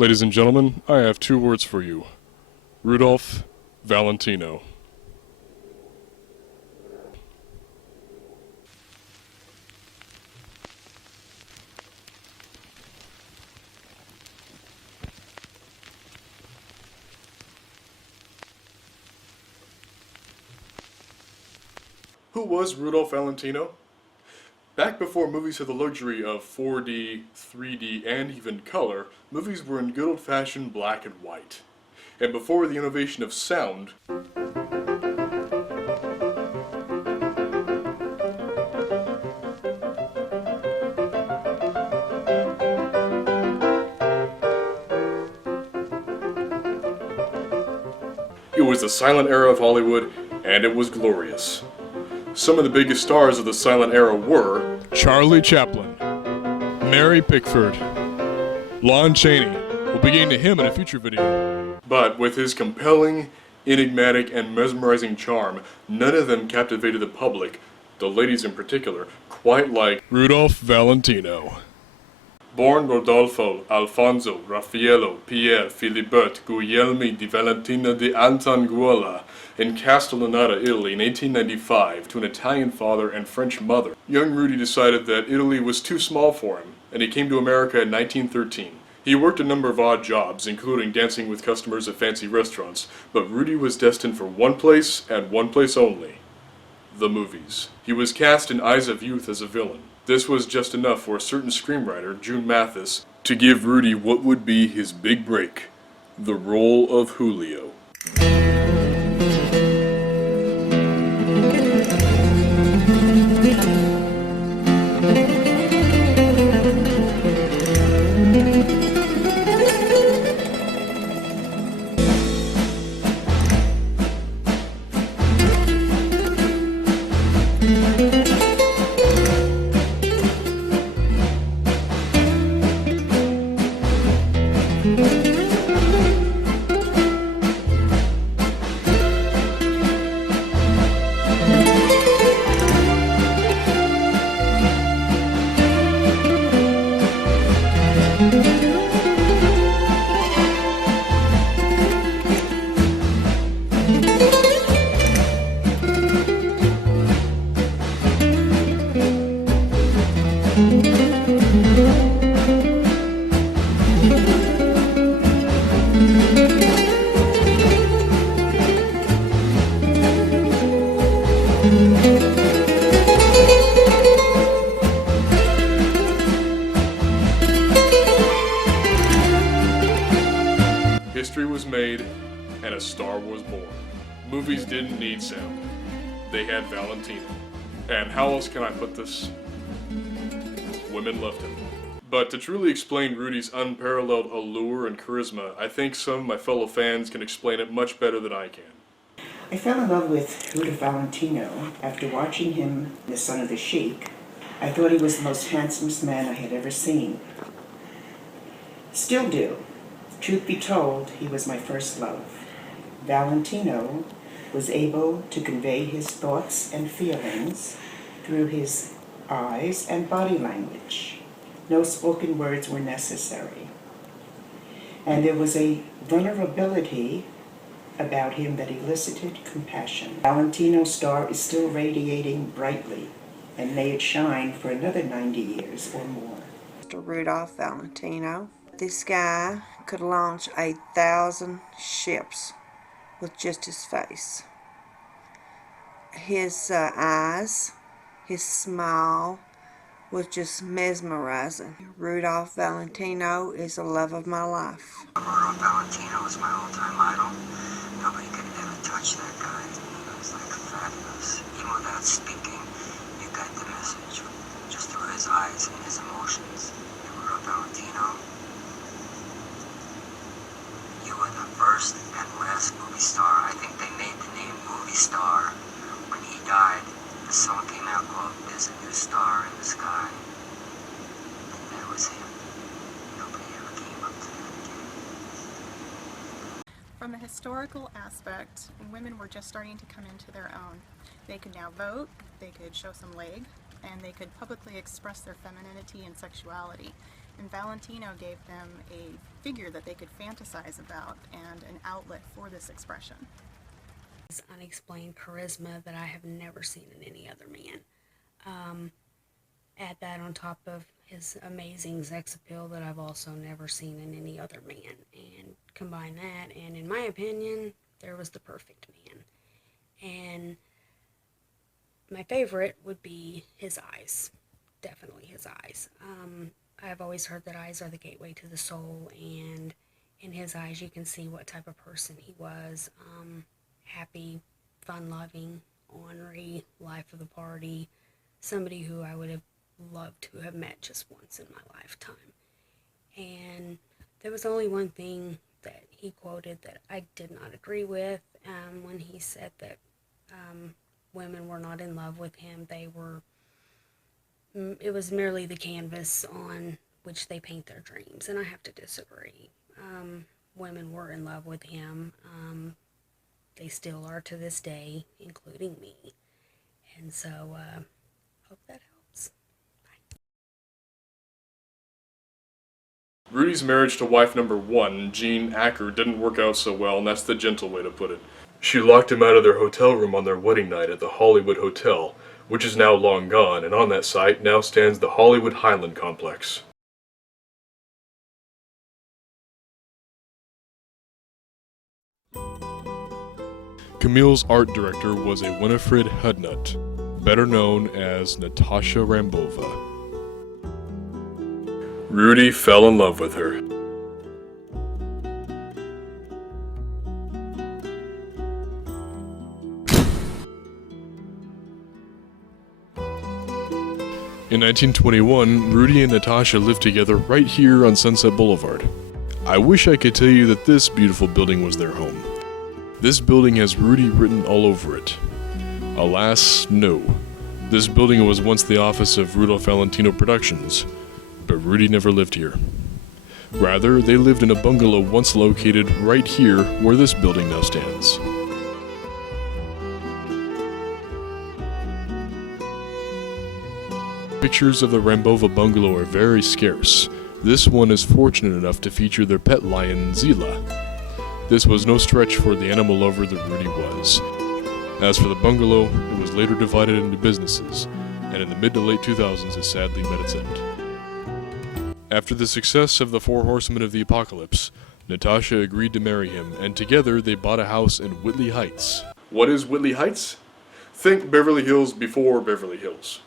Ladies and gentlemen, I have two words for you. Rudolph Valentino. Who was Rudolph Valentino? Back before movies had the luxury of 4D, 3D, and even color, movies were in good old-fashioned black and white. And before the innovation of sound, it was the silent era of Hollywood, and it was glorious. Some of the biggest stars of the silent era were Charlie Chaplin, Mary Pickford, Lon Chaney. We'll be getting to him in a future video. But with his compelling, enigmatic, and mesmerizing charm, none of them captivated the public, the ladies in particular, quite like Rudolph Valentino. Born Rodolfo, Alfonso, Raffaello, Pierre, Filibert, Guglielmi di Valentino di Antanguola in Castellaneta, Italy in 1895 to an Italian father and French mother, young Rudy decided that Italy was too small for him, and he came to America in 1913. He worked a number of odd jobs, including dancing with customers at fancy restaurants, but Rudy was destined for one place and one place only: the movies. He was cast in Eyes of Youth as a villain. This was just enough for a certain screenwriter, June Mathis, to give Rudy what would be his big break: the role of Julio. History was made, and a star was born. Movies didn't need sound. They had Valentino. And how else can I put this? Women loved him. But to truly explain Rudy's unparalleled allure and charisma, I think some of my fellow fans can explain it much better than I can. I fell in love with Rudolph Valentino after watching him in The Son of the Sheik. I thought he was the most handsomest man I had ever seen. Still do. Truth be told, he was my first love. Valentino was able to convey his thoughts and feelings through his eyes and body language. No spoken words were necessary. And there was a vulnerability about him that elicited compassion. Valentino's star is still radiating brightly, and may it shine for another 90 years or more. Mr. Rudolph Valentino. This guy could launch 1,000 ships with just his face. His eyes, his smile was just mesmerizing. Rudolph Valentino is the love of my life. Rudolph Valentino is my all-time idol. Nobody could ever touch that guy. He was like fabulous. Even without speaking, you got the message just through his eyes and his emotions. And Rudolph Valentino, you were the first and last movie star. I think they made the name movie star when he died. The song came out called There's a New Star in the Sky. And that was him. Nobody ever came up to that again. From a historical aspect, women were just starting to come into their own. They could now vote, they could show some leg, and they could publicly express their femininity and sexuality. And Valentino gave them a figure that they could fantasize about and an outlet for this expression. His unexplained charisma that I have never seen in any other man. Add that on top of his amazing sex appeal that I've also never seen in any other man. And combine that, and in my opinion, there was the perfect man. And my favorite would be his eyes. Definitely his eyes. I've always heard that eyes are the gateway to the soul, and in his eyes you can see what type of person he was. Happy, fun-loving, ornery, life of the party, somebody who I would have loved to have met just once in my lifetime. And there was only one thing that he quoted that I did not agree with, when he said that women were not in love with him. It was merely the canvas on which they paint their dreams, and I have to disagree. Women were in love with him. They still are to this day, including me. And so, hope that helps. Bye. Rudy's marriage to wife number 1, Jean Acker, didn't work out so well, and that's the gentle way to put it. She locked him out of their hotel room on their wedding night at the Hollywood Hotel, which is now long gone, and on that site now stands the Hollywood Highland Complex. Camille's art director was a Winifred Hudnut, better known as Natasha Rambova. Rudy fell in love with her. In 1921, Rudy and Natasha lived together right here on Sunset Boulevard. I wish I could tell you that this beautiful building was their home. This building has Rudy written all over it. Alas, no. This building was once the office of Rudolph Valentino Productions, but Rudy never lived here. Rather, they lived in a bungalow once located right here where this building now stands. Pictures of the Rambova bungalow are very scarce. This one is fortunate enough to feature their pet lion, Zila. This was no stretch for the animal lover that Rudy was. As for the bungalow, it was later divided into businesses, and in the mid to late 2000s it sadly met its end. After the success of the Four Horsemen of the Apocalypse, Natasha agreed to marry him, and together they bought a house in Whitley Heights. What is Whitley Heights? Think Beverly Hills before Beverly Hills.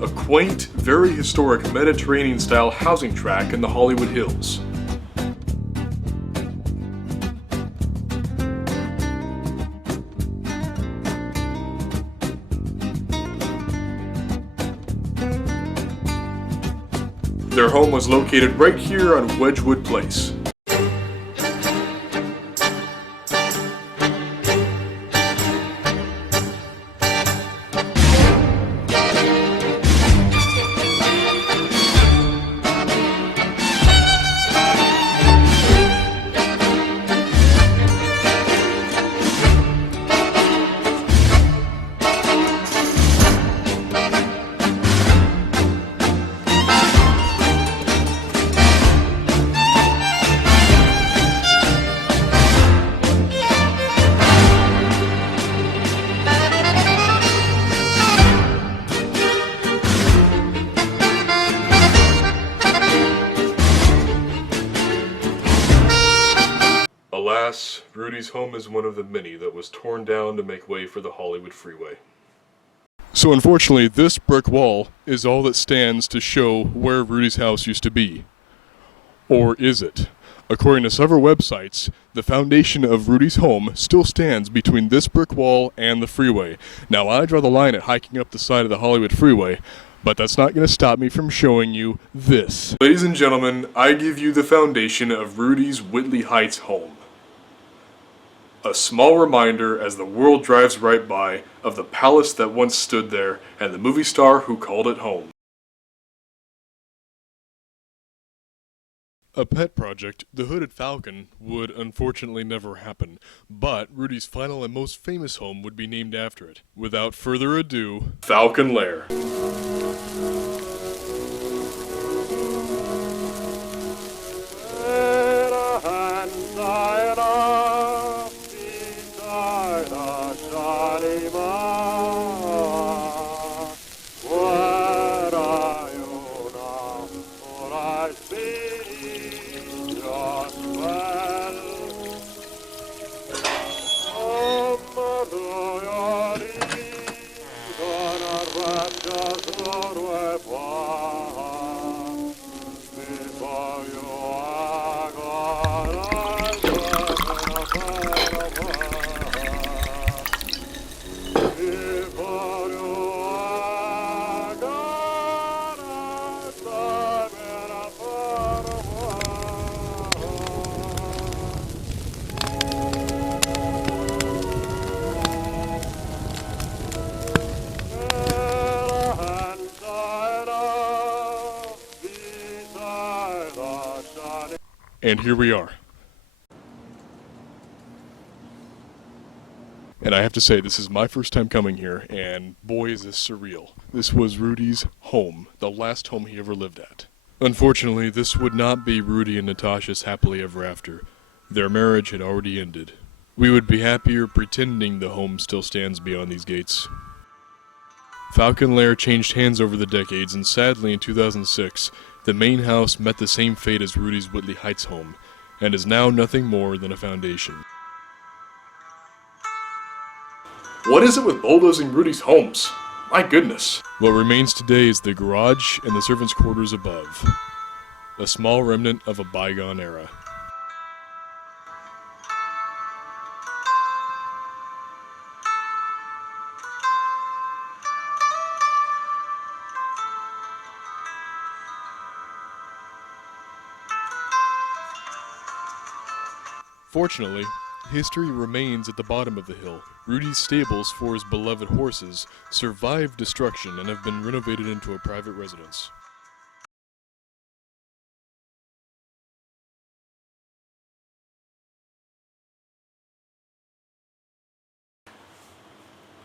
A quaint, very historic Mediterranean-style housing tract in the Hollywood Hills. Their home was located right here on Wedgwood Place. Alas, Rudy's home is one of the many that was torn down to make way for the Hollywood freeway. So unfortunately, this brick wall is all that stands to show where Rudy's house used to be. Or is it? According to several websites, the foundation of Rudy's home still stands between this brick wall and the freeway. Now, I draw the line at hiking up the side of the Hollywood freeway, but that's not going to stop me from showing you this. Ladies and gentlemen, I give you the foundation of Rudy's Whitley Heights home. A small reminder as the world drives right by of the palace that once stood there and the movie star who called it home. A pet project, the Hooded Falcon, would unfortunately never happen, but Rudy's final and most famous home would be named after it. Without further ado, Falcon Lair. And here we are. And I have to say, this is my first time coming here, and boy is this surreal. This was Rudy's home, the last home he ever lived at. Unfortunately, this would not be Rudy and Natasha's happily ever after. Their marriage had already ended. We would be happier pretending the home still stands beyond these gates. Falcon Lair changed hands over the decades, and sadly in 2006, the main house met the same fate as Rudy's Whitley Heights home, and is now nothing more than a foundation. What is it with bulldozing Rudy's homes? My goodness. What remains today is the garage and the servants' quarters above. A small remnant of a bygone era. Fortunately, history remains at the bottom of the hill. Rudy's stables for his beloved horses survived destruction and have been renovated into a private residence.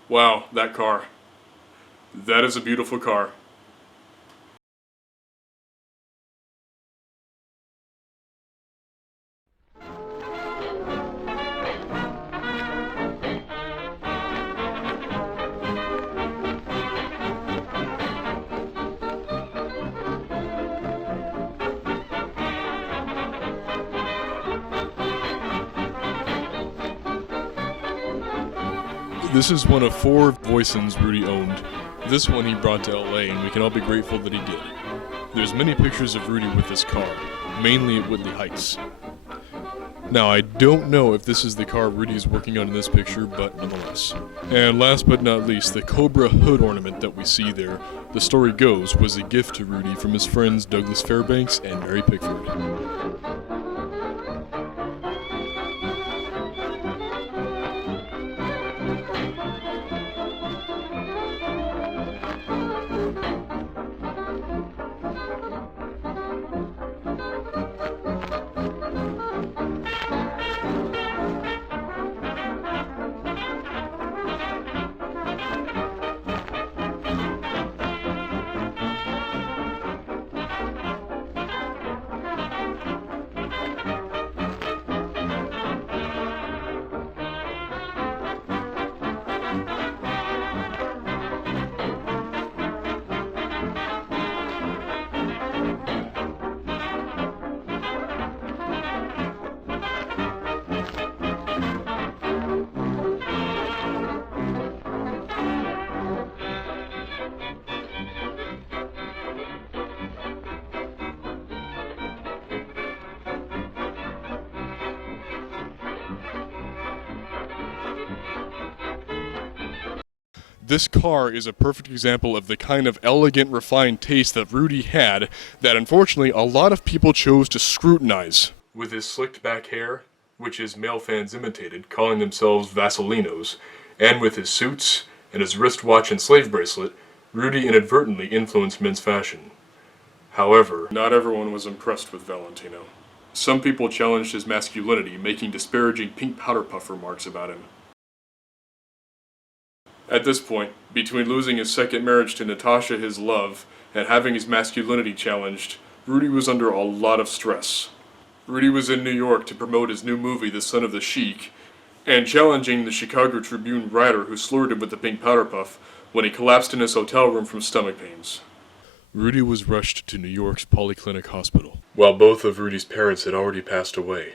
Wow, that car. That is a beautiful car. This is one of 4 Voisins Rudy owned. This one he brought to LA, and we can all be grateful that he did. There's many pictures of Rudy with this car, mainly at Whitley Heights. Now, I don't know if this is the car Rudy is working on in this picture, but nonetheless. And last but not least, the Cobra hood ornament that we see there, the story goes, was a gift to Rudy from his friends Douglas Fairbanks and Mary Pickford. This car is a perfect example of the kind of elegant, refined taste that Rudy had that unfortunately a lot of people chose to scrutinize. With his slicked back hair, which his male fans imitated, calling themselves Vaselinos, and with his suits and his wristwatch and slave bracelet, Rudy inadvertently influenced men's fashion. However, not everyone was impressed with Valentino. Some people challenged his masculinity, making disparaging pink powder puff remarks about him. At this point, between losing his second marriage to Natasha, his love, and having his masculinity challenged, Rudy was under a lot of stress. Rudy was in New York to promote his new movie, The Son of the Sheik, and challenging the Chicago Tribune writer who slurred him with the pink powder puff when he collapsed in his hotel room from stomach pains. Rudy was rushed to New York's Polyclinic Hospital. While both of Rudy's parents had already passed away,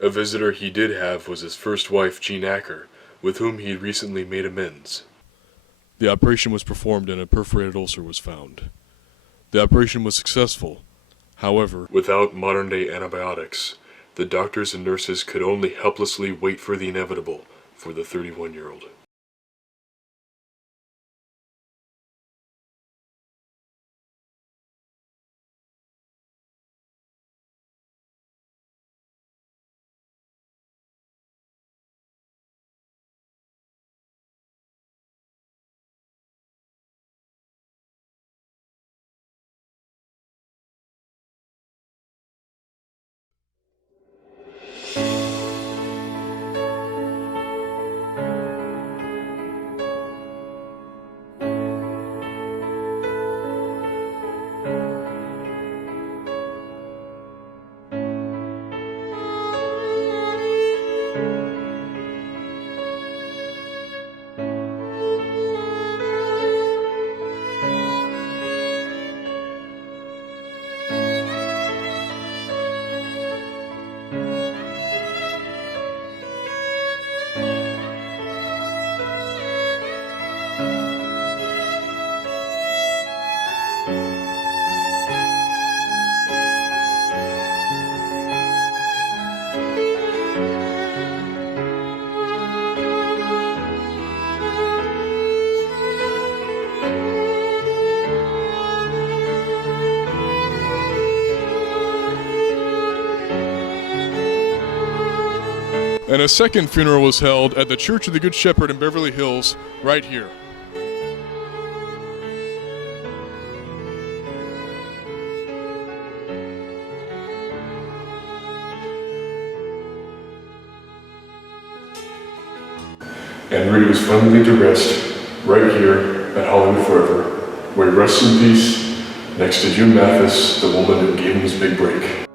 a visitor he did have was his first wife, Jean Acker, with whom he had recently made amends. The operation was performed and a perforated ulcer was found. The operation was successful. However, without modern-day antibiotics, the doctors and nurses could only helplessly wait for the inevitable for the 31-year-old. And a second funeral was held at the Church of the Good Shepherd in Beverly Hills, right here. And Rudy was finally laid to rest right here at Hollywood Forever, where he rests in peace next to June Mathis, the woman who gave him his big break.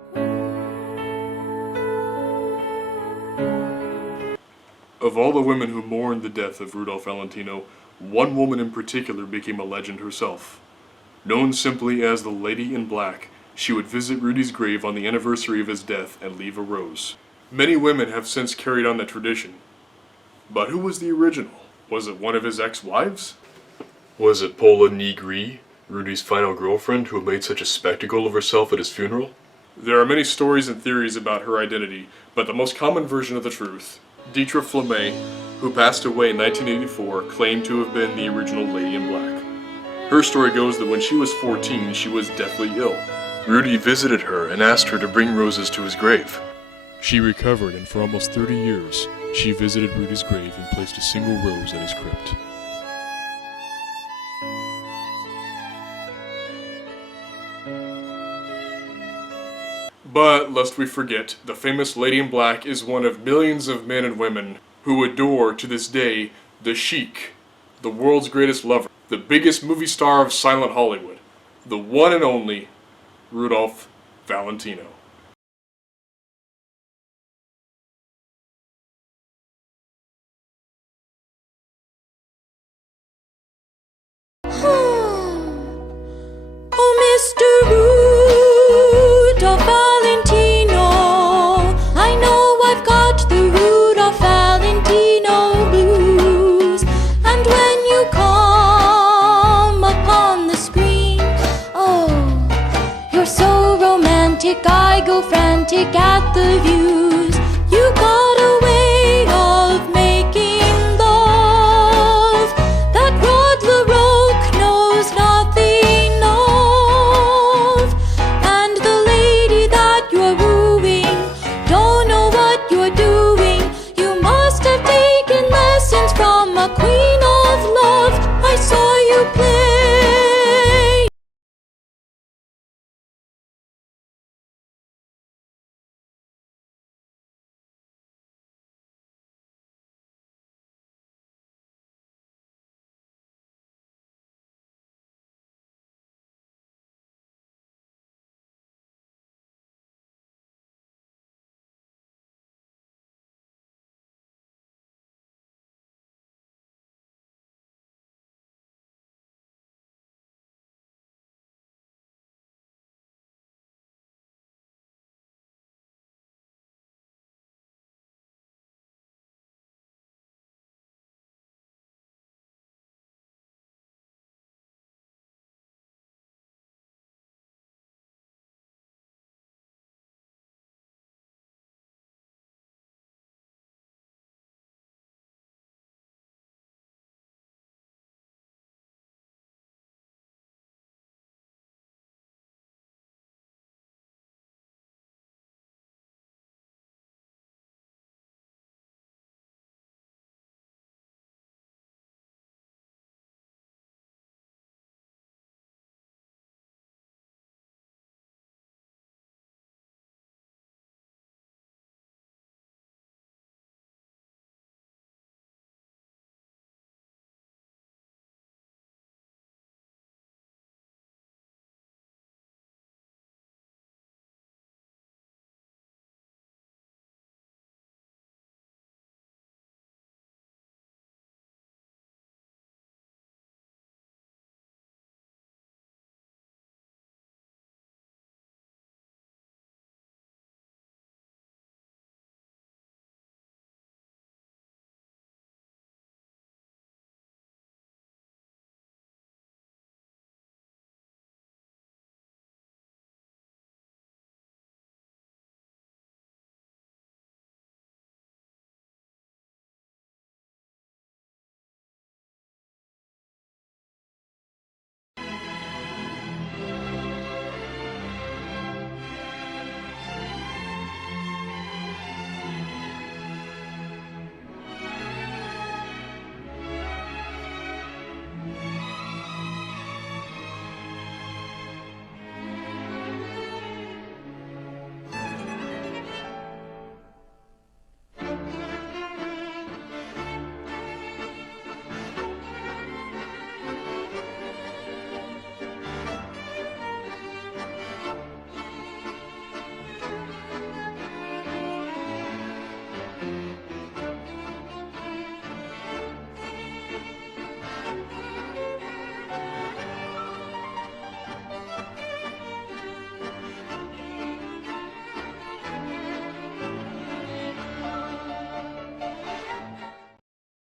Of all the women who mourned the death of Rudolph Valentino, one woman in particular became a legend herself. Known simply as the Lady in Black, she would visit Rudy's grave on the anniversary of his death and leave a rose. Many women have since carried on that tradition. But who was the original? Was it one of his ex-wives? Was it Paula Negri, Rudy's final girlfriend, who made such a spectacle of herself at his funeral? There are many stories and theories about her identity, but the most common version of the truth, Dietrich Flamme, who passed away in 1984, claimed to have been the original Lady in Black. Her story goes that when she was 14, she was deathly ill. Rudy visited her and asked her to bring roses to his grave. She recovered, and for almost 30 years, she visited Rudy's grave and placed a single rose at his crypt. But, lest we forget, the famous Lady in Black is one of millions of men and women who adore, to this day, the Sheik, the world's greatest lover, the biggest movie star of silent Hollywood, the one and only Rudolph Valentino. Oh, Mr. Rudolph Valentino, I know I've got the Rudolph Valentino blues. And when you come upon the screen, oh, you're so romantic, I go frantic at the view.